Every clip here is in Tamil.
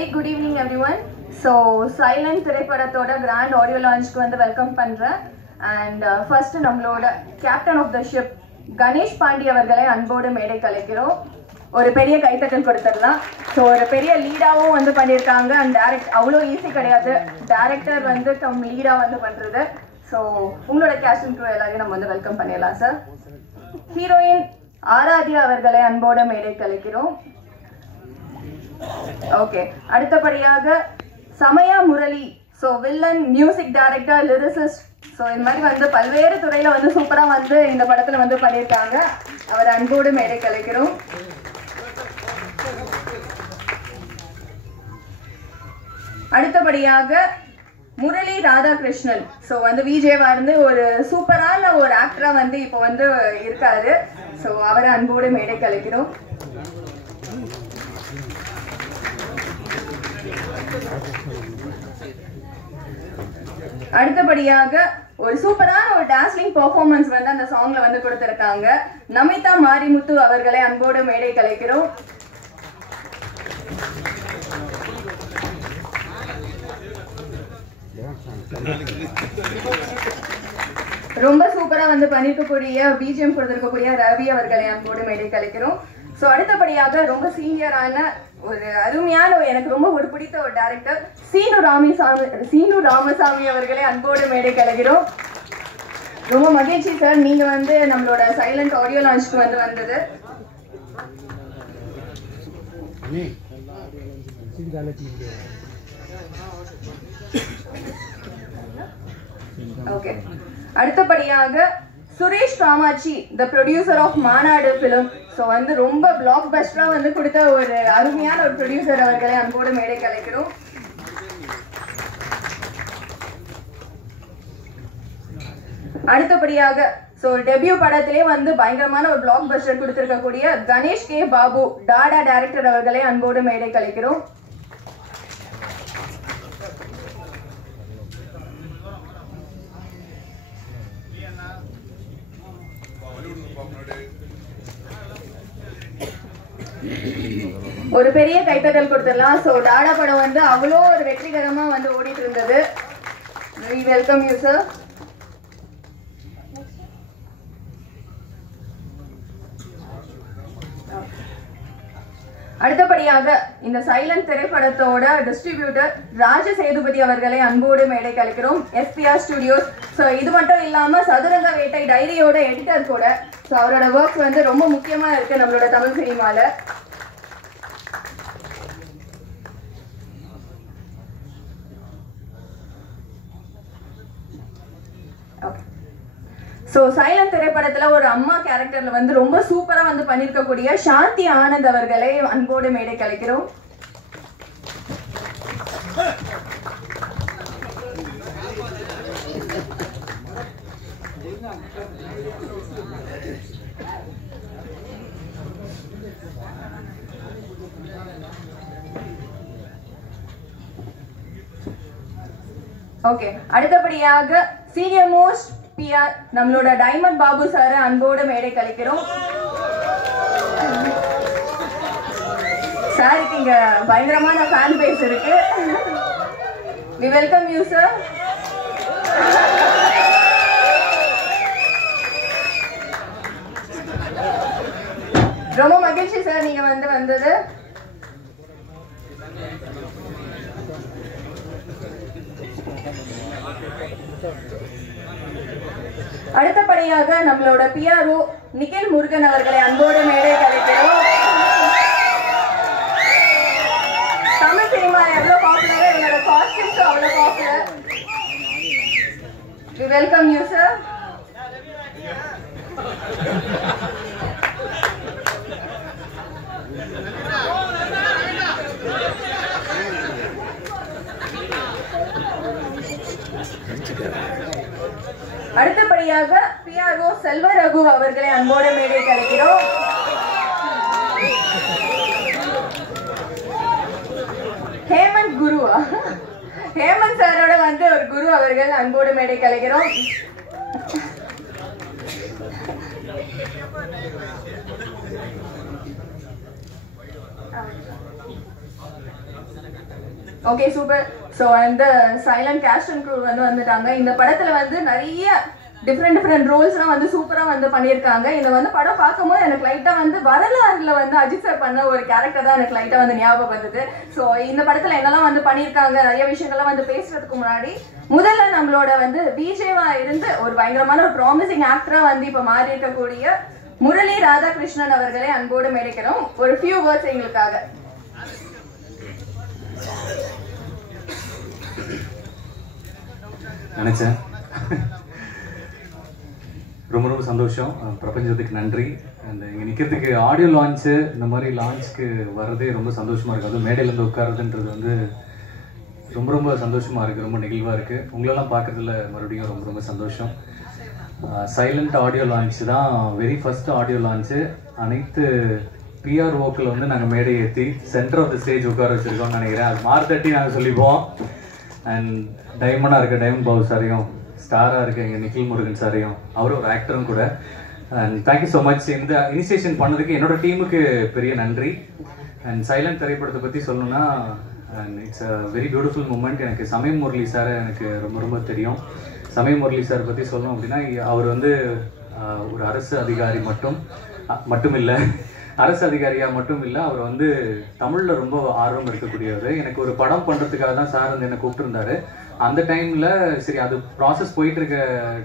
very good evening everyone. So Silent திரைப்படத்தோட grand audio launchக்கு வந்து வெல்கம் பண்றேன். And first நம்மளோட captain of the ship Ganesh Pandi அவர்களை அன்போடு மேடை கலைக்கிறோம். ஒரு பெரிய கைத்தட்டல் கொடுத்துடலாம். ஸோ ஒரு பெரிய லீடாவும் வந்து பண்ணியிருக்காங்க. அண்ட் அவ்வளோ ஈஸி கிடையாது டேரக்டர் வந்து லீடாக வந்து பண்ணுறது. ஸோ உங்களோட கேஸ்ட் அண்ட் க்ரூ எல்லாரையும் நம்ம வந்து வெல்கம் பண்ணிடலாம் சார். ஹீரோயின் ஆராத்யா அவர்களை அன்போடு மேடை கலைக்கிறோம். ஓகே, அடுத்தபடியாக Samaya Murali, so villain, music director, lyricist, so இந்த மாதிரி வந்து பல்வேறு துறையில் வந்து சூப்பராக வந்து இந்த படத்தில் வந்து பண்ணியிருக்காங்க. அவர் அன்போடு மேடை கலைக்கிறோம். அடுத்தபடியாக முரளி ராதாகிருஷ்ணன், ஸோ வந்து விஜேவா இருந்து ஒரு சூப்பரான ஒரு ஆக்டரா வந்து இப்போ வந்து இருக்காரு. ஸோ அவரை அன்போடு மேடை கலைக்கிறோம். அடுத்தபடியாக ஒரு சூப்பரான ஒரு டான்ஸ்லிங் பெர்ஃபார்மன்ஸ் வந்து அந்த சாங்ல வந்து கொடுத்திருக்காங்க. நமிதா மாரிமுத்து அவர்களை அன்போடு மேடை கலைக்கிறோம். ரொம்ப சூப்பரா வந்து பண்ணிருக்கக்கூடிய பிஜிஎம் கொடுத்திருக்கக்கூடிய ரவி அவர்களை அன்போடு மேடை கலைக்கிறோம். ஸோ அடுத்தபடியாக ரொம்ப சீனியரான ஒரு அருமையான எனக்கு ரொம்ப ஒரு பிடித்த ஒரு டைரக்டர் சீனு ராமசாமி அவர்களை அன்போடு மேடை கலைக்கிறோம். ரொம்ப மகிழ்ச்சி சார், நீங்க வந்து நம்மளோட சைலண்ட் ஆடியோ லான்ச்க்கு வந்து வந்தது. ஓகே, அடுத்தபடியாக Suresh Kamatchi, the producer of Maanaadu film, so வந்து ரொம்ப பிளாக் பஸ்டரா வந்து கொடுத்த ஒரு அருமையான ஒரு ப்ரொடியூசர் அவர்களை அன்போடு மேடை கலைக்கிறோம். அடுத்தபடியாக ஸோ டெபியூ படத்திலே வந்து பயங்கரமான ஒரு பிளாக் பஸ்டர் கொடுத்திருக்கக்கூடிய கணேஷ் கே பாபு, டாடா டைரக்டர் அவர்களை அன்போடு மேடை கலைக்கிறோம். ஒரு பெரிய கைத்தட்டல் கொடுத்துடலாம். ஸோ டாடா படம் வந்து அவ்வளோ ஒரு வெற்றிகரமா வந்து ஓடிட்டு இருந்தது. Welcome you sir. அடுத்தபடியாக இந்த சைலண்ட் திரைப்படத்தோட டிஸ்ட்ரிபியூட்டர் ராஜசேதுபதி அவர்களை அன்போடு மேடை கலைக்கிறோம். SPR studios. ஸோ இது மட்டும் இல்லாம சதுரங்க வேட்டை டைரியோட எடிட்டர் கூட. ஸோ அவரோட ஒர்க் வந்து ரொம்ப முக்கியமா இருக்கு நம்மளோட தமிழ் சினிமால. ஸோ சைலண்ட் திரைப்படத்துல ஒரு அம்மா கேரக்டர்ல வந்து ரொம்ப சூப்பரா வந்து பண்ணிருக்கக்கூடிய சாந்தி ஆனந்த் அவர்களை அன்போடு மேடை கலைக்கிறோம். ஓகே, அடுத்தபடியாக சீனியர் மோஸ்ட் பிஆர் நம்மளோட டைமண்ட் பாபு சார் அன்போடு மேடை கலைக்கிறோம். சாருக்கு இங்க பயங்கரமான ஃபேன் பேஸ் இருக்கு. we welcome you sir. ரொம்ப மகிழ்ச்சி சார் நீங்க வந்தது. அடுத்தபடியாக நம்மளோட பிஆர்ஓ நிகில் முருகன் அவர்களை அன்போடு மேடை கலைக்கிறோம். தமிழ் சினிமா எவ்வளவு பாப்புலர், இவங்களோட காஸ்டியூம்ஸ் அவ்வளவு popular. we welcome you sir. அடுத்தபடியாக பிஆர்ஓ செல்வரகு அவர்களை அன்போடு மேடை கலைக்கிறோம். ஹேமந்த் குருவா, ஹேமந்த் சாரோட வந்து ஒரு குரு அவர்கள் அன்போடு மேடை கலைக்கிறோம். Okay super. ஸோ அந்த சைலண்ட் கேஸ்ட் அண்ட் க்ரூ வந்துட்டாங்க. இந்த படத்துல நிறைய டிஃப்ரெண்ட் ரோல்ஸ்லாம் சூப்பரா பண்ணியிருக்காங்க. இந்த படம் பார்க்கும்போது எனக்கு லைட்டா வரலாறுல அஜித் சார் பண்ண ஒரு கேரக்டர் தான் எனக்கு லைட்டா ஞாபகம் வந்தது. ஸோ இந்த படத்துல என்னெல்லாம் பண்ணியிருக்காங்க, நிறைய விஷயங்கள்லாம் பேசுறதுக்கு முன்னாடி முதல்ல நம்மளோட விஜேவா இருந்து ஒரு பயங்கரமான ஒரு ப்ராமிசிங் ஆக்டரா இப்ப மாறி இருக்கக்கூடிய முரளி ராதாகிருஷ்ணன் அவர்களை அன்போடு மேடைக்கிறோம். ஒரு ஃபியூ வேர்ட்ஸ் எங்களுக்காக. நினைச்சேன். ரொம்ப ரொம்ப சந்தோஷம். பிரபஞ்சத்துக்கு நன்றி. அந்த இங்கே நிற்கிறதுக்கு ஆடியோ லான்ச்சு இந்த மாதிரி லான்ச்சுக்கு வர்றதே ரொம்ப சந்தோஷமாக இருக்குது. அதுவும் மேடையிலேருந்து உட்காருதுன்றது ரொம்ப ரொம்ப சந்தோஷமாக இருக்குது, ரொம்ப நெகிழ்வாக இருக்குது. உங்களெல்லாம் பார்க்குறதுல மறுபடியும் ரொம்ப ரொம்ப சந்தோஷம். சைலண்ட் ஆடியோ லான்ச்சு தான் வெரி ஃபஸ்ட்டு ஆடியோ லான்ச்சு. அனைத்து பிஆர்ஓக்கள் நாங்கள் மேடை ஏற்றி சென்டர் ஆஃப் த ஸ்டேஜ் உட்கார வச்சுருக்கோம்னு நினைக்கிறேன். அது மார்த்தட்டி நாங்கள் சொல்லிப்போம். அண்ட் டைமண்டாக இருக்க டைமண்ட் பாபு சாரையும், ஸ்டாராக இருக்க எங்கள் நிக்கில் முருகன் சாரையும், அவரும் ஒரு ஆக்டரும் கூட. And thank you so much. இந்த இனிஷியேஷன் பண்ணதுக்கு என்னோட டீமுக்கு பெரிய நன்றி. அண்ட் சைலண்ட் திரைப்படத்தை பற்றி சொல்லணும்னா it's a very beautiful moment. எனக்கு சமயம் முரளி சாரை எனக்கு ரொம்ப ரொம்ப தெரியும். சமயம் முரளி சார் பற்றி சொல்லணும் அப்படின்னா அவர் ஒரு அரசு அதிகாரி மட்டும் இல்லை, அரசு அதிகாரியாக மட்டும் இல்லை, அவர் தமிழில் ரொம்ப ஆர்வம் இருக்கக்கூடியவர். எனக்கு ஒரு படம் பண்ணுறதுக்காக தான் சார் என்னை கூப்பிட்டுருந்தாரு. அந்த டைமில் சரி அது ப்ராசஸ் போயிட்டு இருக்க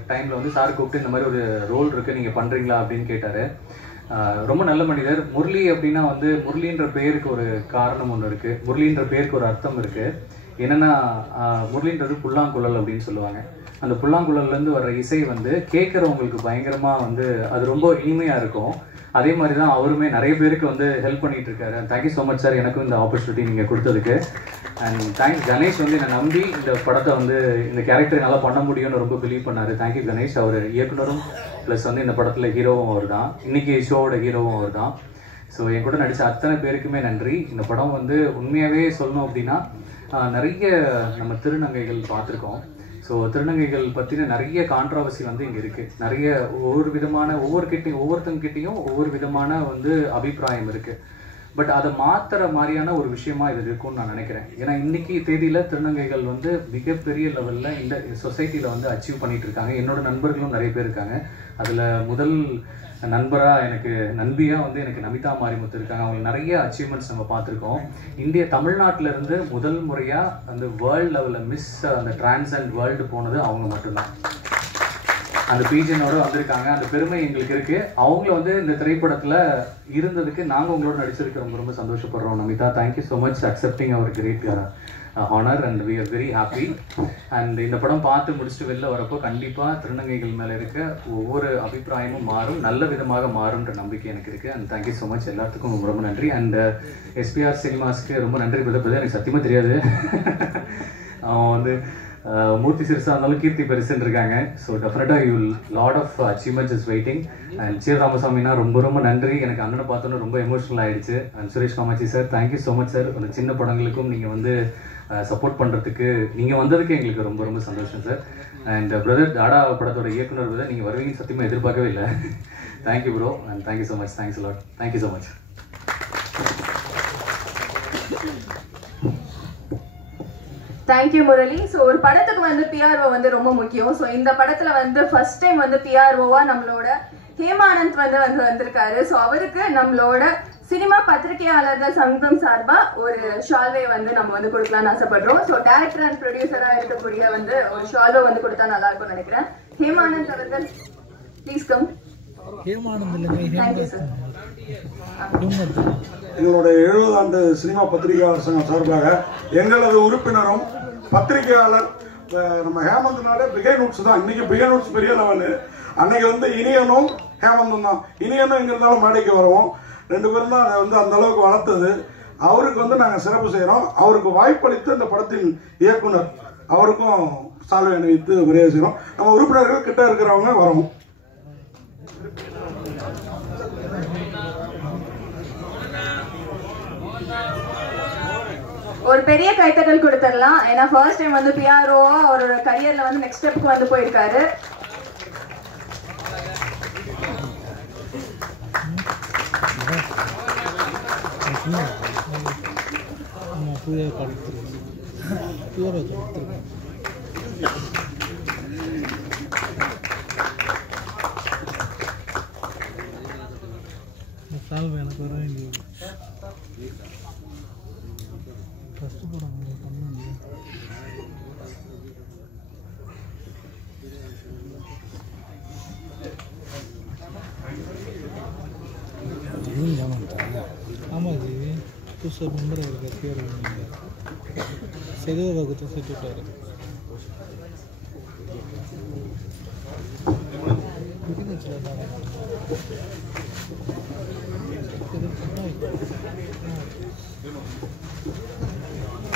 டைமில் சார் கூப்பிட்டு இந்த மாதிரி ஒரு ரோல் இருக்குது, நீங்கள் பண்ணுறீங்களா அப்படின்னு கேட்டார். ரொம்ப நல்ல மனிதர். முரளி அப்படின்னா முரளின்ற பேருக்கு ஒரு காரணம் ஒன்று இருக்குது, முரளின்ற பேருக்கு ஒரு அர்த்தம் இருக்குது. என்னென்னா முரளின்றது புல்லாங்குழல் அப்படின்னு சொல்லுவாங்க. அந்த புல்லாங்குழல்லேருந்து வர்ற இசை கேட்குறவங்களுக்கு பயங்கரமாக அது ரொம்ப இனிமையாக இருக்கும். அதே மாதிரி தான் அவருமே நிறைய பேருக்கு ஹெல்ப் பண்ணிட்டு இருக்காரு. தேங்க்யூ ஸோ மச் சார், எனக்கும் இந்த ஆப்பர்ச்சுனிட்டி நீங்கள் கொடுத்ததுக்கு. அண்ட் தேங்க்ஸ் கணேஷ் என்னை நம்பி இந்த படத்தை இந்த கேரக்டரை நல்லா பண்ண முடியும்னு ரொம்ப பிலீவ் பண்ணார். தேங்க்யூ கணேஷ். அவர் இயக்குனரும் ப்ளஸ் இந்த படத்தில் ஹீரோவும் அவர் தான், இன்றைக்கி ஷோவோட ஹீரோவும் அவர் தான். ஸோ என் கூட நடித்த அத்தனை பேருக்குமே நன்றி. இந்த படம் உண்மையாகவே சொல்லணும் அப்படின்னா நிறைய நம்ம திருநங்கைகள் பார்த்துருக்கோம். ஸோ திருநங்கைகள் பற்றின நிறைய கான்ட்ராவர்சி இங்கே இருக்குது. நிறைய ஒவ்வொருத்தங்கிட்டையும் ஒவ்வொரு விதமான அபிப்பிராயம் இருக்குது. பட் அதை மாற்றுற மாதிரியான ஒரு விஷயமா இது இருக்கும்னு நான் நினைக்கிறேன். ஏன்னா இன்னைக்கு தேதியில் திருநங்கைகள் மிகப்பெரிய லெவலில் இந்த சொசைட்டியில் அச்சீவ் பண்ணிட்டு இருக்காங்க. என்னோட நண்பர்களும் நிறைய பேர் இருக்காங்க. அதில் முதல் நண்பராக எனக்கு நண்பியாக எனக்கு நமிதா மாரிமுத்து இருக்காங்க. அவங்க நிறைய அச்சீவ்மெண்ட்ஸ் நம்ம பார்த்துருக்கோம். தமிழ்நாட்டிலேருந்து முதல் முறையாக வேர்ல்டு லெவலில் மிஸ் அந்த டிரான்சென்ட் வேர்ல்டு போனது அவங்க மட்டும்தான். அந்த பீஜனோட வந்திருக்காங்க. அந்த பெருமை எங்களுக்கு இருக்குது. அவங்கள இந்த திரைப்படத்தில் இருந்ததுக்கு நாங்கள் உங்களோட நடிச்சிருக்க ரொம்ப ரொம்ப சந்தோஷப்படுறோம். Namitha, thank you so much accepting our great honour and we are very happy. And இந்த படம் பார்த்து முடிச்சுட்டு வெளில வரப்போ கண்டிப்பாக திருநங்கைகள் மேலே இருக்க ஒவ்வொரு அபிப்பிராயமும் மாறும், நல்ல விதமாக மாறும்ன்ற நம்பிக்கை எனக்கு இருக்குது. அண்ட் தேங்க்யூ ஸோ மச் எல்லாத்துக்கும் ரொம்ப ரொம்ப நன்றி. அண்ட் எஸ்பிஆர் சினிமாஸ்க்கு ரொம்ப நன்றி. பதப்பது எனக்கு சத்தியமாக தெரியாது. அவன் மூர்த்தி சிறுசா இருந்தாலும் கீர்த்தி பெருசுன்னு இருக்காங்க. ஸோ டெஃபினட்டாக you lot of achievements is waiting. And சீர ராமசாமினா ரொம்ப ரொம்ப நன்றி. எனக்கு அண்ணனை பார்த்தோன்னு ரொம்ப எமோஷனல் ஆகிடுச்சு. And Suresh Kamatchi sir, thank you so much sir. ஒரு சின்ன படங்களுக்கும் நீங்கள் சப்போர்ட் பண்ணுறதுக்கு நீங்கள் வந்ததுக்கு எங்களுக்கு ரொம்ப ரொம்ப சந்தோஷம் சார். அண்ட் பிரதர் தாடா படத்தோட இயக்குனர் பிரதர், நீங்கள் வருவீங்கன்னு சத்தியமாக எதிர்பார்க்கவே இல்லை. Thank you bro and thank you so much. Thanks lot. Thank you so much. Thank you Murali. So ஒரு படத்துக்கு பிஆர்ஓ ரொம்ப முக்கியம். ஸோ இந்த படத்துல ஃபர்ஸ்ட் டைம் பிஆர்ஓவா நம்மளோட ஹேமானந்த் வந்திருக்காரு. ஸோ அவருக்கு நம்மளோட சினிமா பத்திரிகையாளர்கள் சங்கம் சார்பா ஒரு ஷால்வே நம்ம கொடுக்கலாம்னு ஆசைப்படுறோம். ஸோ டைரக்டர் அண்ட் ப்ரொடியூசரா இருக்கக்கூடிய ஒரு ஷால்வே கொடுத்தா நல்லா இருக்கும்னு நினைக்கிறேன். ஹேமானந்த் அவர்கள் ப்ளீஸ் கம். Thank you sir. எங்களுடைய 70 ஆண்டு சினிமா பத்திரிகையாளர் சங்கம் சார்பாக எங்களது உறுப்பினரும் பத்திரிகையாளர் நம்ம ஹேமந்த்னாலே பிகை நோட்ஸ் தான். இன்னைக்கு பிகை நோட்ஸ் பெரிய லெவலு. அன்னைக்கு இனியனும் ஹேமந்தும் தான். இனியனும் எங்க இருந்தாலும் மேடைக்கு வருவோம். 2 பேரும் தான் அதை அந்த அளவுக்கு வளர்த்தது. அவருக்கு நாங்கள் சிறப்பு செய்கிறோம். அவருக்கு வாய்ப்பளித்து இந்த படத்தின் இயக்குனர் அவருக்கும் சால்வை அணிவித்து உரையை செய்கிறோம். நம்ம உறுப்பினர்கள் கிட்ட இருக்கிறவங்க வரோம். ஒரு பெரிய கைத்தட்டல் கொடுத்துடலாம். ஏன்னா ஃபர்ஸ்ட் டைம் பிஆர்ஓவா அவரோட கரியர்ல நெக்ஸ்ட் ஸ்டெப்க்கு போயிருக்காரு. தூய படுத்துருக்கேன் பியூராக படுத்துருக்கேன் சால்வை எனக்கு வர வேண்டியது ஃபஸ்ட்டு படம் பண்ண ஆமாம் ஜி புதுசாக மெம்பர் அவருக்கு பேர் செதுவகத்தை சேர்த்து விட்டார்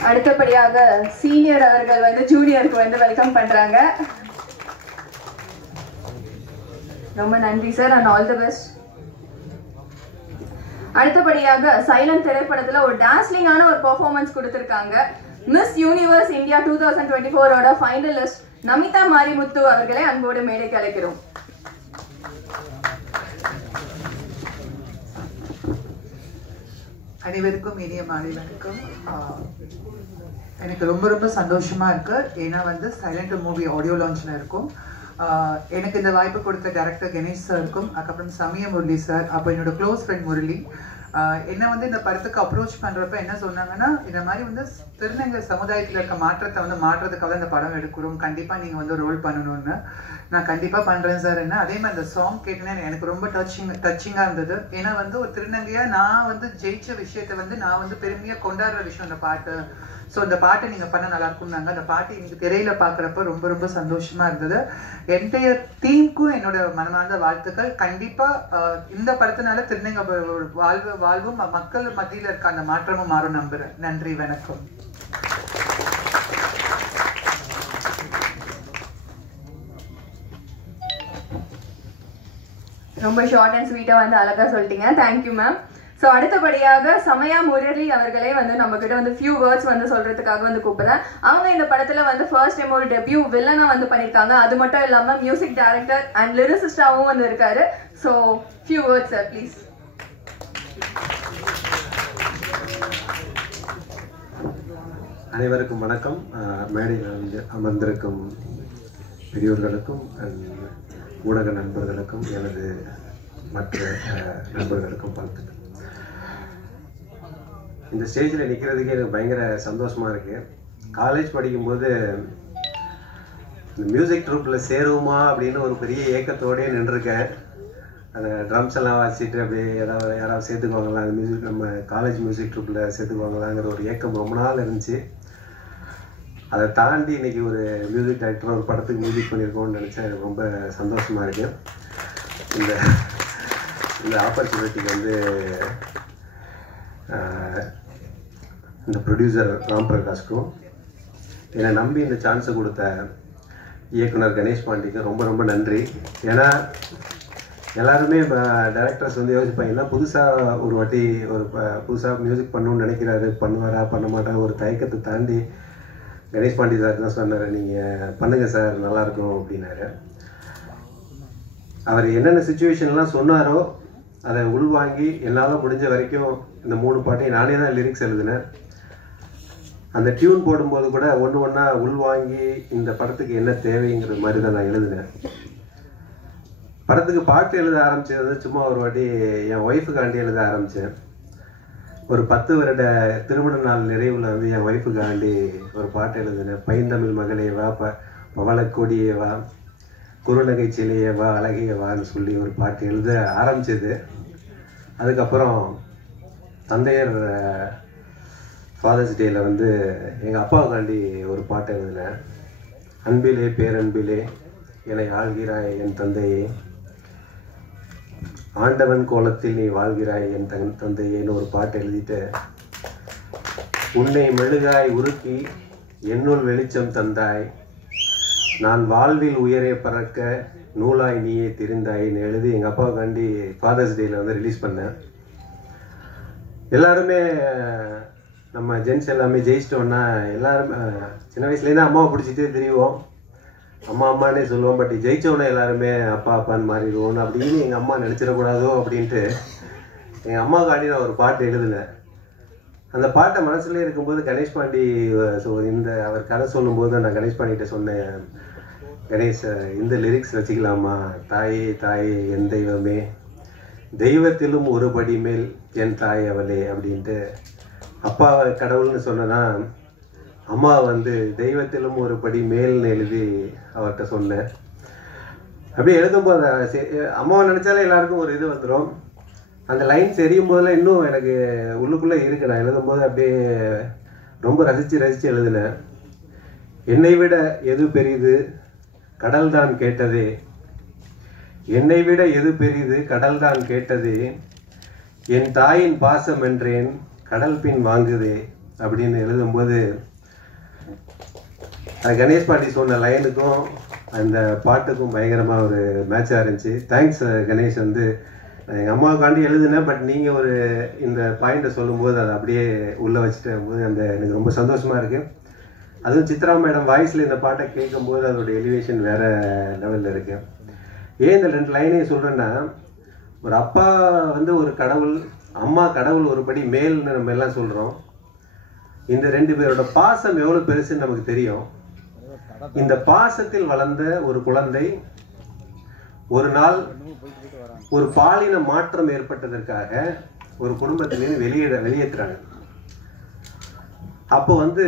அடுத்தபடியாக சீனியர் அவர்கள் வந்து ஜூனியருக்கு வந்து வெல்கம் பண்றாங்க. ரொம்ப நன்றி sir and all the best. அடுத்தபடியாக சைலண்ட் திரைப்படத்துல ஒரு டான்ஸ்லிங்கான ஒரு பெர்ஃபார்மன்ஸ் கொடுத்திருக்காங்க. Miss Universe India 2024 finalist Namitha Marimuthu அவர்களை அன்போடு மேடைக்கு அழைக்கிறோம். அனைவருக்கும் இனிய மாலை வணக்கம். எனக்கு ரொம்ப ரொம்ப சந்தோஷமா இருக்கு. ஏன்னா வந்து சைலண்ட் மூவி ஆடியோ லான்ச்ல இருக்கும். எனக்கு இந்த வாய்ப்பு கொடுத்த டைரக்டர் கணேஷ் சாருக்கும், அதுக்கப்புறம் சமய முரளி சார், அப்போ என்னோட க்ளோஸ் ஃப்ரெண்ட் முரளி என்ன வந்து இந்த படத்துக்கு அப்ரோச் பண்றப்ப என்ன சொன்னாங்கன்னா, இந்த மாதிரி வந்து திருநங்கை சமுதாயத்தில் இருக்க மாற்றத்தை வந்து மாற்றுறதுக்காக இந்த படம் எடுக்கிறோம், கண்டிப்பா நீங்க வந்து ரோல் பண்ணணும்னு. நான் கண்டிப்பா பண்றேன் சார். என்ன அதே மாதிரி அந்த சாங் கேட்டேன்னா எனக்கு ரொம்ப டச்சிங்கா இருந்தது. ஏன்னா வந்து ஒரு திருநங்கையா நான் வந்து ஜெயிச்ச விஷயத்த வந்து நான் வந்து பெருமையா கொண்டாடுற விஷயம் இந்த பாட்டு. ஸோ இந்த பாட்டை நீங்க பண்ண நல்லா இருக்கும்னாங்க. அந்த பாட்டு இன்னைக்கு திரையில பாக்குறப்ப ரொம்ப ரொம்ப சந்தோஷமா இருந்தது. என்டையர் டீமுக்கும் என்னோட மனமார்ந்த வாழ்த்துக்கள். கண்டிப்பா இந்த படத்தினால திருநங்கை வாழ்வும் மக்கள் மத்தியில இருக்க அந்த மாற்றமும் மாறும் நம்புறேன். நன்றி, வணக்கம். ரொம்ப ஷார்ட் அண்ட் ஸ்வீட்டா வந்து அழகா சொல்லிட்டீங்க. Thank you ma'am. ஸோ அடுத்தபடியாக சமயா முரளி அவர்களே வந்து நம்ம கிட்ட வந்து ஃபியூ வேர்ட்ஸ் வந்து சொல்றதுக்காக வந்து கூப்பிடுறேன். அவங்க இந்த படத்துல வந்து ஃபர்ஸ்ட் டைம் ஒரு டெபியூ வில்லனா வந்து பண்ணிருக்காங்க. அது மட்டும் இல்லாம மியூசிக் டைரக்டர் அண்ட் லிரிசிஸ்டாவும் வந்து இருக்காரு. So few words sir please. அனைவருக்கும் வணக்கம். மேடையில் அமர்ந்திருக்கும் பெரியோர்களுக்கும் ஊடக நண்பர்களுக்கும் எனது மற்ற நண்பர்களுக்கும் வாழ்த்துக்கள். இந்த ஸ்டேஜில் நிற்கிறதுக்கே எனக்கு பயங்கர சந்தோஷமாக இருக்குது. காலேஜ் படிக்கும்போது இந்த மியூசிக் ட்ரூப்பில் சேருவோமா அப்படின்னு ஒரு பெரிய ஏக்கத்தோடயே நின்றுருக்கேன். அந்த ட்ரம்ஸ் எல்லாம் வாசிச்சுட்டு அப்படியே யாராவது சேர்த்துக்குவாங்களா, அந்த மியூசிக் நம்ம காலேஜ் மியூசிக் ட்ரூப்பில் சேர்த்துக்குவாங்களாங்கிற ஒரு ஏக்கம் ரொம்ப நாள் இருந்துச்சு. அதை தாண்டி இன்றைக்கி ஒரு மியூசிக் டைரக்டர் ஒரு படத்துக்கு மியூசிக் பண்ணியிருக்கோம்னு நினச்சா எனக்கு ரொம்ப சந்தோஷமாக இருக்குது. இந்த ஆப்பர்ச்சுனிட்டிக்கு வந்து இந்த ப்ரொடியூசர் ராம் பிரகாஷ்க்கும், என்னை நம்பி இந்த சான்ஸை கொடுத்த இயக்குனர் கணேஷ் பாண்டிக்கு ரொம்ப ரொம்ப நன்றி. ஏன்னா எல்லாருமே டைரக்டர்ஸ் வந்து யோசிப்பாங்கன்னா புதுசாக ஒரு வாட்டி ஒரு புதுசாக மியூசிக் பண்ணணும்னு நினைக்கிறாரு, பண்ணுவாரா பண்ண மாட்டார் ஒரு தயக்கத்தை தாண்டி கணேஷ் பாண்டி சார் தான் சொன்னார், நீங்கள் பண்ணுங்கள் சார் நல்லாயிருக்கும் அப்படின்னாரு. அவர் என்னென்ன சுச்சுவேஷன்லாம் சொன்னாரோ அதை உள்வாங்கி என்னால் முடிஞ்ச வரைக்கும் இந்த 3 பாட்டையும் நானே தான் லிரிக்ஸ் எழுதினேன். அந்த டியூன் போடும்போது கூட ஒன்று ஒன்றா உள்வாங்கி இந்த படத்துக்கு என்ன தேவைங்கிறது மாதிரி தான் நான் எழுதினேன். படத்துக்கு பாட்டு எழுத ஆரம்பித்தது வந்து சும்மா ஒரு வாட்டி என் ஒய்ஃபுக்காண்டி எழுத ஆரம்பித்தேன். ஒரு 10 வருட திருமண நாள் நிறைவில் வந்து என் ஒய்ஃபுக்காண்டி ஒரு பாட்டு எழுதினேன். பைந்தமிழ் மகளே வா, பவளக்கொடியே வா, குறுநகை சிலையே வா, அழகிய வான்னு சொல்லி ஒரு பாட்டு எழுத ஆரம்பிச்சது. அதுக்கப்புறம் தந்தையர் ஃபாதர்ஸ் டேயில் வந்து எங்கள் அப்பாவுக்காண்டி ஒரு பாட்டு எழுதினேன். அன்பிலே பேரன்பிலே என்னை ஆள்கிறாய் என் தந்தையே, ஆண்டவன் கோலத்தில் நீ வாழ்கிறாய் என் தந்தையேன்னு ஒரு பாட்டு எழுதிட்டு, உன்னை மெழுகாய் உருக்கி என்னுள் வெளிச்சம் தந்தாய், நான் வாழ்வில் உயரே பறக்க நூலாய் நீயே தெரிந்தாயின்னு எழுதி எங்கள் அப்பாவுக்காண்டி ஃபாதர்ஸ் டேயில் வந்து ரிலீஸ் பண்ணேன். எல்லாருமே நம்ம ஜென்ஸ் எல்லாமே ஜெயிச்சிட்டோன்னா எல்லாரும் சின்ன வயசுலேருந்து அம்மாவை பிடிச்சிட்டே தெரியும், அம்மா அம்மானே சொல்லுவோம். பட் ஜெயிச்சோன்னே எல்லாருமே அப்பா அப்பான்னு மாறிடுவோன்னு அப்படின்னு எங்கள் அம்மா நினச்சிடக்கூடாதோ அப்படின்ட்டு எங்கள் அம்மாவுக்காண்டி நான் ஒரு பாட்டு எழுதினேன். அந்த பாட்டை மனசுலேயே இருக்கும்போது கணேஷ் பாண்டி இந்த அவர் கதை சொல்லும்போது நான் கணேஷ் பாண்டிகிட்ட சொன்னேன், கணேஷ் இந்த லிரிக்ஸ் வச்சுக்கலாமா, தாயே தாயே என் தெய்வமே, தெய்வத்திலும் ஒரு படி மேல் என் தாய் அவளே அப்படின்ட்டு. அப்பா கடவுள்னு சொன்னா அம்மா வந்து தெய்வத்திலும் ஒரு படி மேல்னு எழுதி அவர்கிட்ட சொன்னேன். அப்படியே எழுதும்போது அம்மாவை நினச்சாலே எல்லாருக்கும் ஒரு இது வந்துடும். அந்த லைன்ஸ் எரியும் போதெல்லாம் இன்னும் எனக்கு உள்ளுக்குள்ளே இருக்கு. நான் எழுதும்போது அப்படியே ரொம்ப ரசித்து எழுதினேன். என்னை விட எது பெரிது கடல் தான் கேட்டதே, என்னை விட எது பெரிது கடல் தான் கேட்டதே, என் தாயின் பாசம் என்றேன் கடல் பின் வாங்குதே அப்படின்னு எழுதும்போது அது கணேஷ் பாண்டி சொன்ன லைனுக்கும் அந்த பாட்டுக்கும் பயங்கரமாக ஒரு மேட்சாக இருந்துச்சு. தேங்க்ஸ் கணேஷ். வந்து எங்கள் அம்மாவுக்காண்டி எழுதுனேன், பட் நீங்கள் ஒரு இந்த பாயிண்ட்டை சொல்லும்போது அதை அப்படியே உள்ளே வச்சுட்டு போது அந்த எனக்கு ரொம்ப சந்தோஷமாக இருக்குது. அதுவும் சித்ரா மேடம் வாய்ஸில் இந்த பாட்டை கேட்கும்போது அதோட எலிவேஷன் வேறு லெவலில் இருக்குது. ஏன் இந்த 2 லைனையும் சொல்கிறேன்னா, ஒரு அப்பா வந்து ஒரு கடவுள், அம்மா கடவுள் ஒரு படி மேல்னு நம்ம எல்லாம் சொல்கிறோம். இந்த 2 பேரோட பாசம் எவ்வளோ பெருசுன்னு நமக்கு தெரியும். இந்த பாசத்தில் வளர்ந்த ஒரு குழந்தை ஒரு நாள் ஒரு பாலின மாற்றம் ஏற்பட்டதற்காக ஒரு குடும்பத்திலேருந்து வெளியேற்றுறாங்க. அப்போ வந்து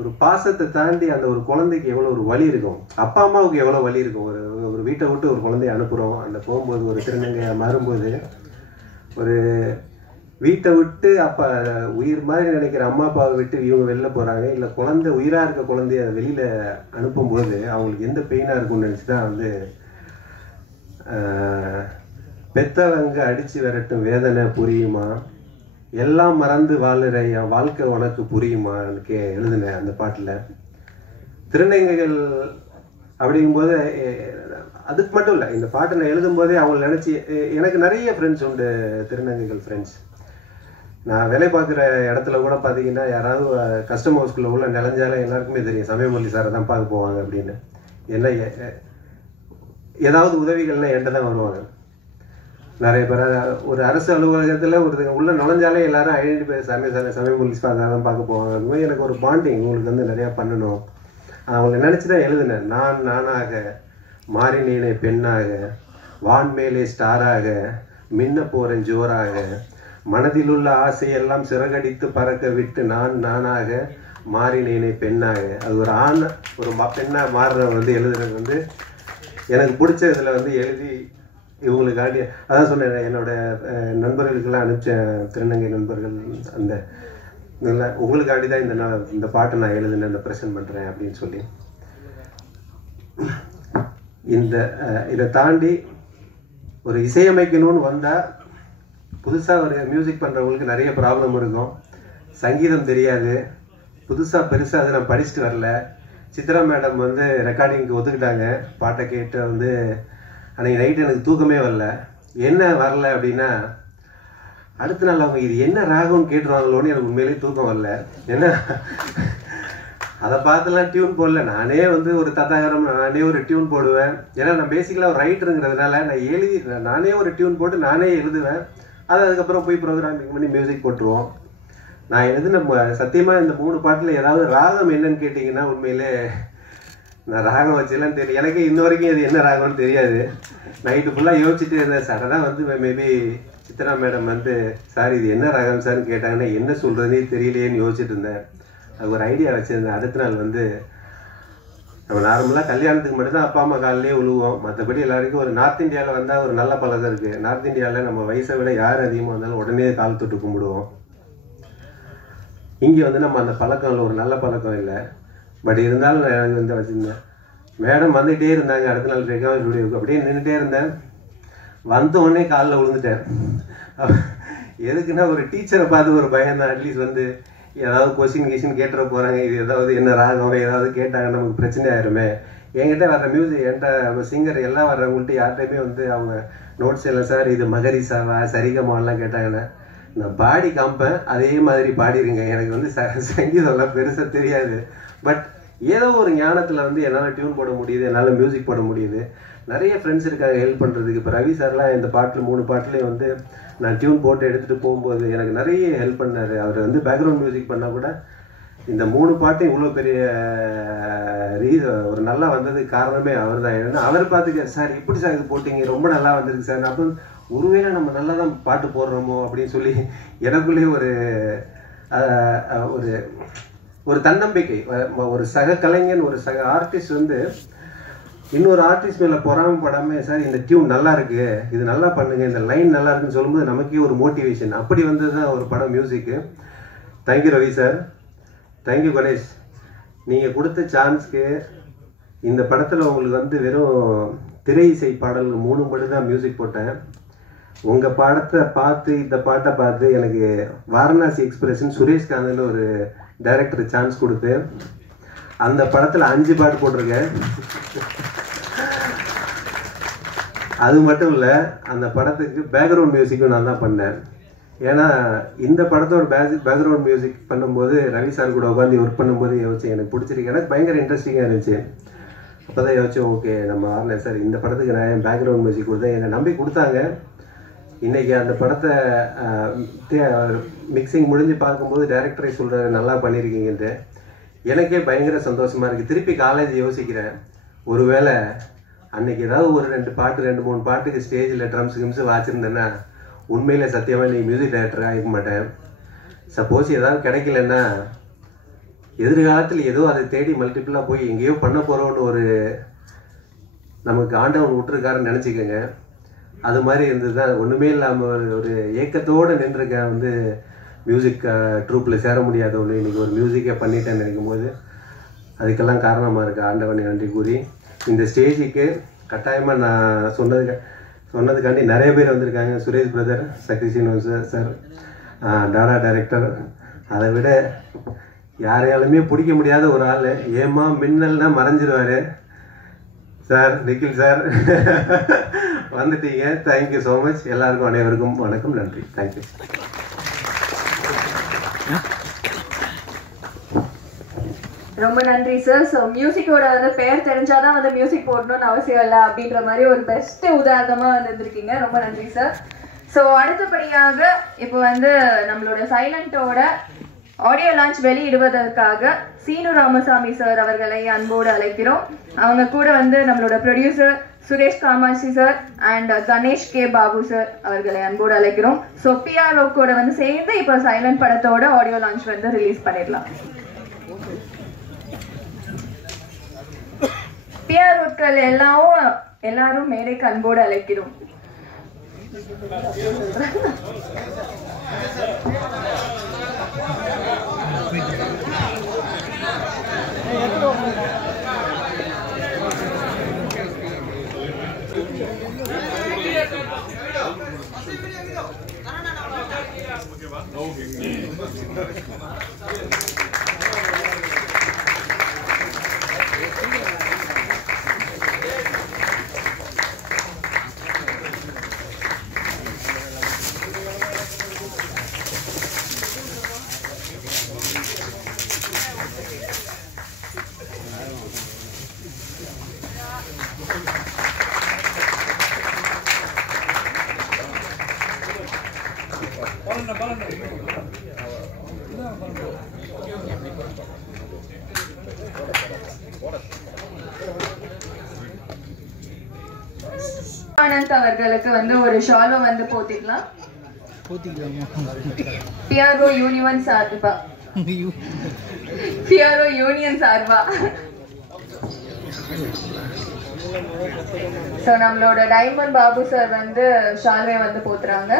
ஒரு பாசத்தை தாண்டி அந்த ஒரு குழந்தைக்கு எவ்வளோ ஒரு வலி இருக்கும், அப்பா அம்மாவுக்கு எவ்வளோ வலி இருக்கும். ஒரு வீட்டை விட்டு ஒரு குழந்தைய அனுப்புகிறோம், அந்த போகும்போது ஒரு திருநங்கையாக மாறும்போது ஒரு வீட்டை விட்டு அப்போ உயிர் மாதிரி நினைக்கிற அம்மா அப்பாவை விட்டு இவங்க வெளில போகிறாங்க, இல்லை குழந்தை உயிராக இருக்க குழந்தைய வெளியில் அனுப்பும்போது அவங்களுக்கு எந்த பெயினாக இருக்கும்னு நினச்சி தான் வந்து பெத்தவங்க அடித்து விரட்டும் வேதனை புரியுமா, எல்லாம் மறந்து வாழுற என் வாழ்க்கை உனக்கு புரியுமான்னு எழுதினேன் அந்த பாட்டில். திருநங்கைகள் அப்படிங்கும்போது அதுக்கு மட்டும் இல்லை, இந்த பாட்டை நான் எழுதும்போதே அவங்கள நினச்சி எனக்கு நிறைய ஃப்ரெண்ட்ஸ் உண்டு, திருநங்கைகள் ஃப்ரெண்ட்ஸ். நான் வேலை பார்க்குற இடத்துல கூட பார்த்தீங்கன்னா யாராவது கஸ்டமர் ஹவுஸ்குள்ளே உள்ள நிலஞ்சாலே எல்லாருக்குமே தெரியும் சமயமொழி சாரை தான் பார்க்க போவாங்க அப்படின்னு. என்ன ஏதாவது உதவிகள்லாம் என்கிட்ட தான் வருவாங்க. நிறைய பேர் ஒரு அரசு அலுவலகத்தில் ஒரு உள்ள நுழைஞ்சாலே எல்லாரும் ஐடென்டிஃபை சமயமொழி சாரை தான் பார்க்க போவாங்க. அது மாதிரி எனக்கு ஒரு பாண்டிங் உங்களுக்கு வந்து நிறையா பண்ணணும். அவங்களை நினச்சி தான் எழுதினேன். நானாக மாறினேனே பெண்ணாக, வான்மேலே ஸ்டாராக, மின்ன போகிறேன் ஜோராக, மனதில் உள்ள ஆசையெல்லாம் சிறகடித்து பறக்க விட்டு நானாக மாறினேனே பெண்ணாக. அது ஒரு ஆண் ஒரு பெண்ணாக மாறுறவங்க வந்து எழுதுறது வந்து எனக்கு பிடிச்ச இதில் வந்து எழுதி இவங்களுக்காண்டி அதான் சொன்னேன். என்னோட நண்பர்களுக்கெல்லாம் அனுப்பிச்ச திருநங்கை நண்பர்கள் அந்த இல்லை உங்களுக்காண்டி தான் இந்த பாட்டை நான் எழுதுனேன், இந்த ப்ரெசென்ட் பண்ணுறேன் அப்படின்னு சொல்லி. இதை தாண்டி ஒரு இசையமைக்கணும்னு வந்தால் புதுசாக ஒரு மியூசிக் பண்ணுறவங்களுக்கு நிறைய ப்ராப்ளம் இருக்கும். சங்கீதம் தெரியாது, புதுசாக பெருசாக அதை நான் படிச்சுட்டு வரல. சித்ரா மேடம் வந்து ரெக்கார்டிங்க்கு ஒத்துக்கிட்டாங்க. பாட்டை கேட்டு வந்து அன்றைக்கி நைட்டு எனக்கு தூக்கமே வரல. என்ன வரல அப்படின்னா, அடுத்த நாள் அவங்க இது என்ன ராகம்னு கேட்டுருவாங்களோன்னு எனக்கு உண்மையிலேயே தூக்கம் வரல. ஏன்னா அதை பார்த்துலாம் டியூன் போடல. நானே வந்து ஒரு தத்தாகரம் நானே ஒரு டியூன் போடுவேன். ஏன்னா நான் பேசிக்கலாக ஒரு ரைட்டருங்கிறதுனால நான் நானே ஒரு டியூன் போட்டு நானே எழுதுவேன். அதை அதுக்கப்புறம் போய் ப்ரோக்ராமிங் பண்ணி மியூசிக் போட்டுருவோம். நான் எழுதுன சத்தியமாக இந்த 3 பாட்டில் ஏதாவது ராகம் என்னன்னு கேட்டிங்கன்னா உண்மையிலே நான் ராகம் வச்செல்லாம் தெரியும். எனக்கே இன்ன வரைக்கும் அது என்ன ராகம்னு தெரியாது. நைட்டு ஃபுல்லாக யோசிச்சுட்டு இருந்தேன். சடனாக வந்து மேபி சித்ரா மேடம் வந்து சார் இது என்ன ராகம் சார்னு கேட்டாங்கன்னா என்ன சொல்கிறதுனே தெரியலையேன்னு யோசிச்சுட்டு இருந்தேன். அது ஒரு ஐடியா வச்சுருந்தேன். அடுத்த நாள் வந்து நம்ம நார்மலாக கல்யாணத்துக்கு மட்டும்தான் அப்பா அம்மா காலிலே உழுவோம். மற்றபடி எல்லாருக்கும் ஒரு நார்த் இந்தியாவில் வந்தால் ஒரு நல்ல பழக்கம் இருக்குது. நார்த் இந்தியாவில் நம்ம வயசை விட யார் அதிகமாக வந்தாலும் உடனே கால் தொட்டு கும்பிடுவோம். இங்கே வந்து நம்ம அந்த பழக்கம் இல்லை, ஒரு நல்ல பழக்கம் இல்லை. பட் இருந்தாலும் நான் வந்து வச்சுருந்தேன். மேடம் வந்துகிட்டே இருந்தாங்க. அடுத்த நாள் ரெக்கார்ட் ஸ்டுடியோவுக்கு அப்படியே நின்றுட்டே இருந்தேன். வந்த உடனே காலில் விழுந்துட்டேன். எதுக்குன்னா ஒரு டீச்சரை பார்த்து ஒரு பயம் தான். அட்லீஸ்ட் வந்து ஏதாவது கொஸ்டின் கேட்டுற போகிறாங்க, இது ஏதாவது என்ன ராகம் ஏதாவது கேட்டாங்க நமக்கு பிரச்சனை ஆயிருமே. என்கிட்ட வர்ற மியூசிக் என்கிட்ட சிங்கர் எல்லாம் வர்றவங்கள்ட்ட யார்கிட்டையுமே வந்து அவங்க நோட்ஸ் இல்லை சார் இது மகரிசாவா சரிகமாலாம் கேட்டாங்கன்னா நான் பாடி காமிப்பேன், அதே மாதிரி பாடிடுங்க. எனக்கு வந்து சங்கீதம்லாம் பெருசாக தெரியாது. பட் ஏதோ ஒரு ஞானத்தில் வந்து என்னால் டியூன் போட முடியுது, என்னால் மியூசிக் போட முடியுது. நிறைய ஃப்ரெண்ட்ஸ் இருக்காங்க ஹெல்ப் பண்ணுறதுக்கு. இப்போ ரவி சார்லாம் இந்த பாட்டில் 3 பாட்டுலேயும் வந்து நான் டியூன் போட்டு எடுத்துகிட்டு போகும்போது எனக்கு நிறைய ஹெல்ப் பண்ணார். அவர் வந்து பேக்ரவுண்ட் மியூசிக் பண்ணால் கூட இந்த 3 பாட்டும் இவ்வளோ பெரிய ஒரு நல்லா வந்ததுக்கு காரணமே அவர் தான். ஏன்னா அவர் பார்த்துக்க சார் இப்படி சார் இது போட்டிங்க ரொம்ப நல்லா வந்திருக்கு சார். அப்போ ஒருவேளை நம்ம நல்லா தான் பாட்டு போடுறோமோ அப்படின்னு சொல்லி எனக்குள்ளேயே ஒரு தன்னம்பிக்கை. ஒரு சக கலைஞன் ஒரு சக ஆர்டிஸ்ட் வந்து இன்னொரு ஆர்டிஸ்ட் மேலே பொறாமப்படாமல் சார் இந்த டியூன் நல்லா இருக்கு, இது நல்லா பண்ணுங்க, இந்த லைன் நல்லா இருக்குன்னு சொல்லும்போது நமக்கே ஒரு மோட்டிவேஷன். அப்படி வந்தது தான் ஒரு படம் மியூசிக்கு. Thank you Ravi sir, thank you Ganesh. நீங்கள் கொடுத்த சான்ஸ்க்கு இந்த படத்தில் உங்களுக்கு வந்து வெறும் திரை இசை பாடல்கள் 3 மட்டும் தான் மியூசிக் போட்டேன். உங்கள் படத்தை பார்த்து இந்த பாட்டை பார்த்து எனக்கு வாரணாசி எக்ஸ்பிரஷன் சுரேஷ் காந்தன்னு ஒரு டைரக்டர் சான்ஸ் கொடுத்து அந்த படத்தில் 5 பாட்டு போட்டிருக்கேன். அது மட்டும் இல்லை, அந்த படத்துக்கு பேக்ரவுண்ட் மியூசிக்கும் நான் தான் பண்ணேன். ஏன்னா இந்த படத்தோட பேக்ரவுண்ட் மியூசிக் பண்ணும்போது ரவி சார் கூட உட்காந்து ஒர்க் பண்ணும்போது யோசிச்சேன் எனக்கு பிடிச்சிருக்கு, எனக்கு பயங்கர இன்ட்ரெஸ்டிங்காக இருந்துச்சு. அப்போ தான் யோசிச்சோம் ஓகே நம்ம ஆர்னஸ் சார் இந்த படத்துக்கு நான் பேக்ரவுண்ட் மியூசிக் கொடுத்தேன், என்னை நம்பி கொடுத்தாங்க. இன்றைக்கி அந்த படத்தை மிக்சிங் முடிஞ்சு பார்க்கும்போது டைரக்டரை சொல்கிறாரு நல்லா பண்ணியிருக்கீங்கன்ட்டு. எனக்கே பயங்கர சந்தோஷமாக இருக்குது. திருப்பி காலேஜ் யோசிக்கிறேன், ஒருவேளை அன்றைக்கி ஏதாவது ஒரு 2 பாட்டு 2-3 பாட்டுக்கு ஸ்டேஜில் ட்ரம்ஸ் கிம்ஸ் வாச்சிருந்தேன்னா உண்மையில் சத்தியமாக நீ மியூசிக் டைரக்டராக ஆகிக்க மாட்டேன். சப்போஸ் ஏதாவது கிடைக்கலன்னா எதிர்காலத்தில் ஏதோ அதை தேடி மல்டிப்புளாக போய் எங்கேயோ பண்ண போகிறோன்னு ஒரு நமக்கு ஆண்டவன் விட்டுருக்காருன்னு நினச்சிக்கோங்க. அது மாதிரி இருந்தது தான். ஒன்றுமே இல்லாமல் ஒரு ஏக்கத்தோடு நின்றுருக்கேன். வந்து மியூசிக் ட்ரூப்பில் சேர முடியாத ஒன்று இன்றைக்கி ஒரு மியூசிக்கை பண்ணிட்டேன்னு நினைக்கும் போது அதுக்கெல்லாம் காரணமாக இருக்குது ஆண்டவனை நன்றி கூறி. இந்த ஸ்டேஜுக்கு கட்டாயமாக நான் சொன்னதுக்காண்டி நிறைய பேர் வந்திருக்காங்க. சுரேஷ் பிரதர், சக்தி சீனிவாசன் சார், டாடா டைரக்டர், அதை விட யாரையாலுமே பிடிக்க முடியாத ஒரு ஆள், ஏமா மின்னல்னா மறைஞ்சிருவார் சார், நிக்கில் சார் வந்துட்டீங்க. Thank you so much. எல்லாருக்கும் அனைவருக்கும் வணக்கம், நன்றி, தேங்க்யூ. ரொம்ப நன்றி சார். ஸோ மியூசிக்கோட வந்து பெயர் தெரிஞ்சாதான் வந்து மியூசிக் போடணும்னு அவசியம் இல்லை அப்படின்ற மாதிரி ஒரு பெஸ்ட் உதாரணமாக வந்துருக்கீங்க. ரொம்ப நன்றி சார். ஸோ அடுத்தபடியாக இப்போ வந்து நம்மளோட சைலண்டோட ஆடியோ லான்ச் வெளியிடுவதற்காக சீனு ராமசாமி சார் அவர்களை அன்போடு அழைக்கிறோம். அவங்க கூட வந்து நம்மளோட producer Suresh Kamatchi sir and Ganesh K Babu sir அவர்களை அன்போடு அழைக்கிறோம். ஸோ பிஆர்ஓ கூட வந்து சேர்ந்து இப்போ சைலண்ட் படத்தோட ஆடியோ லான்ச் வந்து ரிலீஸ் பண்ணிடலாம். பிஆர்ஓக்கள் எல்லாரும் மேடைக்கு அன்போடு அழைக்கிறோம். ஆனந்த் அவர்களுக்கு வந்து ஒரு ஷால்வை வந்து போத்திக்கலாம். பிஆர்ஓ யூனியன் சார்பா ஸோ நம்மளோட டைமண்ட் பாபு சார் வந்து ஷால்வை வந்து போத்துறாங்க.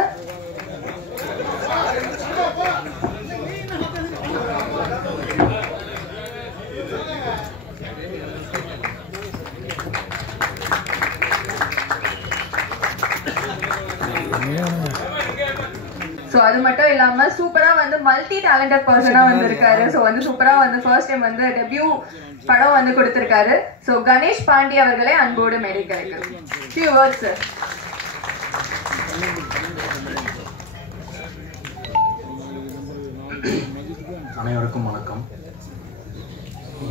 ஸோ அது மட்டும் இல்லாம சூப்பரா வந்து மல்டி டேலண்டட் பர்சனா வந்து இருக்காரு. ஸோ வந்து சூப்பரா வந்து ஃபர்ஸ்ட் டைம் வந்து டெபியூ படம் வந்து கொடுத்திருக்காரு. ஸோ கணேஷ் பாண்டி அவர்களே அன்போடு மேடை கிடைக்கும். few words sir. அனைவருக்கும் வணக்கம்.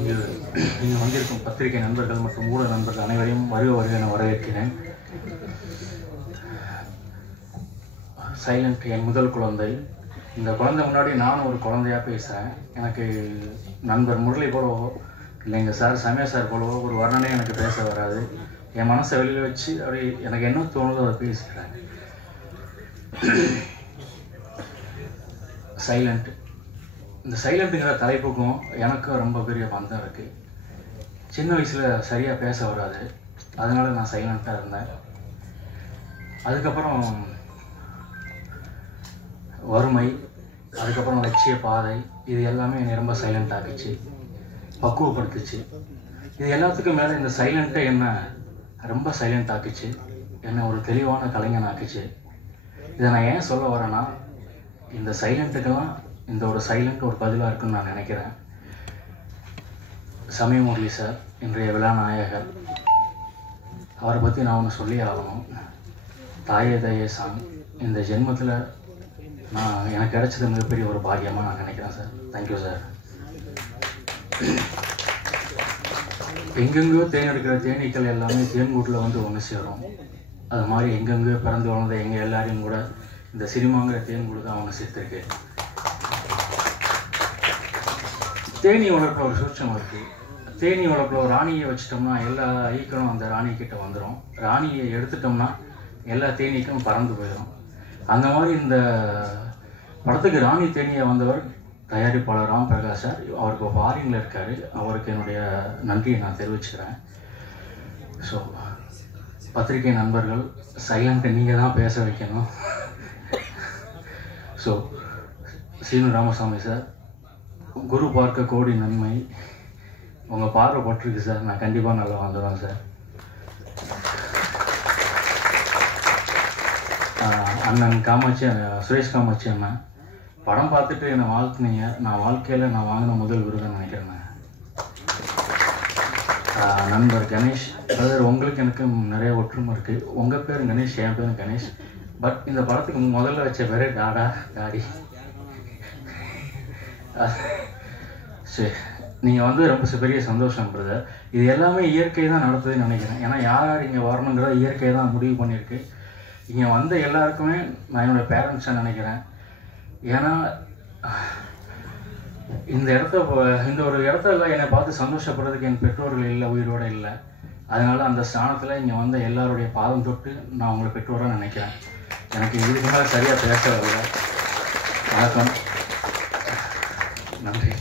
இங்கு வந்திருக்கும் பத்திரிகை நண்பர்கள் மற்றும் ஊடக நண்பர்கள் அனைவரையும் வருக என வரவேற்கிறேன். சைலண்ட் என் முதல் குழந்தை. இந்த குழந்தை முன்னாடி நானும் ஒரு குழந்தையாக பேசுகிறேன். எனக்கு நண்பர் முரளி போலவோ இல்லை எங்கள் சார் சமய சார் போலவோ ஒரு வர்ணனை எனக்கு பேச வராது. என் மனசை வெளியில் வச்சு அப்படி எனக்கு என்ன தோணுதோ அதை பேசுகிறேன். சைலண்ட், இந்த சைலண்ட்டுங்கிற தலைப்புக்கும் எனக்கும் ரொம்ப பெரிய பந்தம் இருக்குது. சின்ன வயசில் சரியாக பேச வராது, அதனால் நான் சைலண்ட்டாக இருந்தேன். அதுக்கப்புறம் வறுமை, அதுக்கப்புறம் லட்சிய பாதை, இது எல்லாமே என்னை ரொம்ப சைலண்ட் ஆக்கிச்சு, பக்குவப்படுத்துச்சு. இது எல்லாத்துக்கும் மேலே இந்த சைலண்ட்டை என்ன ரொம்ப சைலண்ட் ஆக்கிச்சு, என்னை ஒரு தெளிவான கலைஞன் ஆக்கிச்சு. இதை நான் ஏன் சொல்ல வரேன்னா, இந்த சைலண்ட்டுக்கெல்லாம் இந்த ஒரு சைலண்ட் ஒரு பதிலாக இருக்குன்னு நான் நினைக்கிறேன். சமய முரளி சார் இன்றைய விழா நாயகர், அவரை பற்றி நான் ஒன்று சொல்லி ஆகணும். தாயே தாயே சாங் இந்த ஜென்மத்தில் எனக்கு கிடைச்சது மிகப்பெரிய ஒரு பாக்கியமாக நான் நினைக்கிறேன் சார். Thank you sir. எங்கெங்கோ தேர்ந்தெடுக்கிற தேனீக்கள் எல்லாமே தேன்கூட்டில் வந்து ஒன்று சேரும். அது மாதிரி எங்கெங்கோ பிறந்து வளர்ந்த எங்கள் எல்லாரையும் கூட இந்த சினிமாங்கிற தேன்கூடு தான் ஒன்று சேர்த்துருக்கு. தேனி வளர்ப்பில் ஒரு சூட்சம் இருக்குது. தேனி வளர்ப்பில் ஒரு ராணியை வச்சிட்டோம்னா எல்லா ஈக்களும் அந்த ராணிக்கிட்ட வந்துடும். ராணியை எடுத்துட்டோம்னா எல்லா தேனீக்களும் பறந்து போயிடும். அந்த மாதிரி இந்த படத்துக்கு ராணி தேனியை வந்தவர் தயாரிப்பாளர் ராம் பிரகாஷ் சார். அவருக்கு ஃபாரினில் இருக்கார். அவருக்கு என்னுடைய நன்றியை நான் தெரிவிச்சுக்கிறேன். ஸோ பத்திரிகை நண்பர்கள், சைலண்ட்டை நீங்கள் தான் பேச வைக்கணும். ஸோ சீனு ராமசாமி சார், குரு பார்க்க கோடி நன்மை, உங்கள் பார்வை பட்டிருக்கு சார். நான் கண்டிப்பாக நல்லா வந்துடுவேன் சார். அண்ணன் காமாட்சி, சுரேஷ் காமாட்சி அண்ணன், படம் பார்த்துட்டு என்னை வாழ்த்துனீங்க. நான் வாழ்க்கையில் நான் வாங்கின முதல் விருதுன்னு நினைக்கிறேன். நண்பர் கணேஷ் பிரதர், உங்களுக்கு எனக்கு நிறைய ஒற்றுமை இருக்குது. உங்கள் பேர் கணேஷ், என் பேர் கணேஷ். பட் இந்த படத்துக்கு முதல்ல வச்ச பேர் டாடா டாடி. சரி, நீங்கள் வந்து ரொம்ப பெரிய சந்தோஷம் பிரதர். இது எல்லாமே இயற்கை தான் நடத்துதுன்னு நினைக்கிறேன். ஏன்னா யார் யார் இங்கே வரணுங்கிறத இயற்கை தான் முடிவு பண்ணியிருக்கு. இங்கே வந்த எல்லாருக்குமே நான் என்னோடய பேரண்ட்ஸாக நினைக்கிறேன். ஏன்னா இந்த ஒரு இடத்துல என்னை பார்த்து சந்தோஷப்படுறதுக்கு என் பெற்றோர்கள் இல்லை, உயிரோடு இல்லை. அதனால் அந்த ஸ்தானத்தில் இங்கே வந்த எல்லாருடைய பாதம் தொட்டு நான் உங்களை பெற்றோராக நினைக்கிறேன். எனக்கு இதுக்கு மேலே சரியாக பேச வரல. வணக்கம், நன்றி.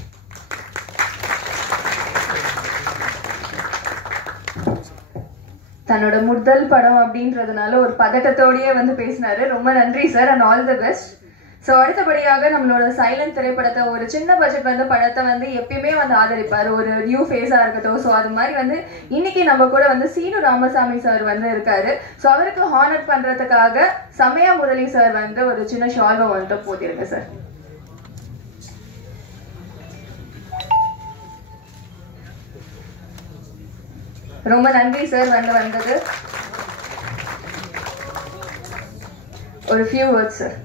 தன்னோட முதல் படம் அப்படின்றதுனால ஒரு பதட்டத்தோடயே வந்து பேசினாரு. ரொம்ப நன்றி sir, and all the best. So அடுத்தபடியாக நம்மளோட சைலண்ட் திரைப்படத்தை, ஒரு சின்ன பட்ஜெட் வந்து படத்தை வந்து எப்பயுமே வந்து ஆதரிப்பார், ஒரு நியூ ஃபேஸாக இருக்கட்டும். ஸோ அது மாதிரி வந்து இன்னைக்கு நம்ம கூட வந்து சீனு ராமசாமி சார் வந்து இருக்காரு. ஸோ அவருக்கு ஹானர் பண்ணுறதுக்காக சமய முரளி சார் வந்து ஒரு சின்ன ஷால்வை வந்துட்டு போத்திருக்கு சார். ரொம்ப நன்றி சார் வந்தது. ஒரு ஃபியூ வேர்ட்ஸ் சார்.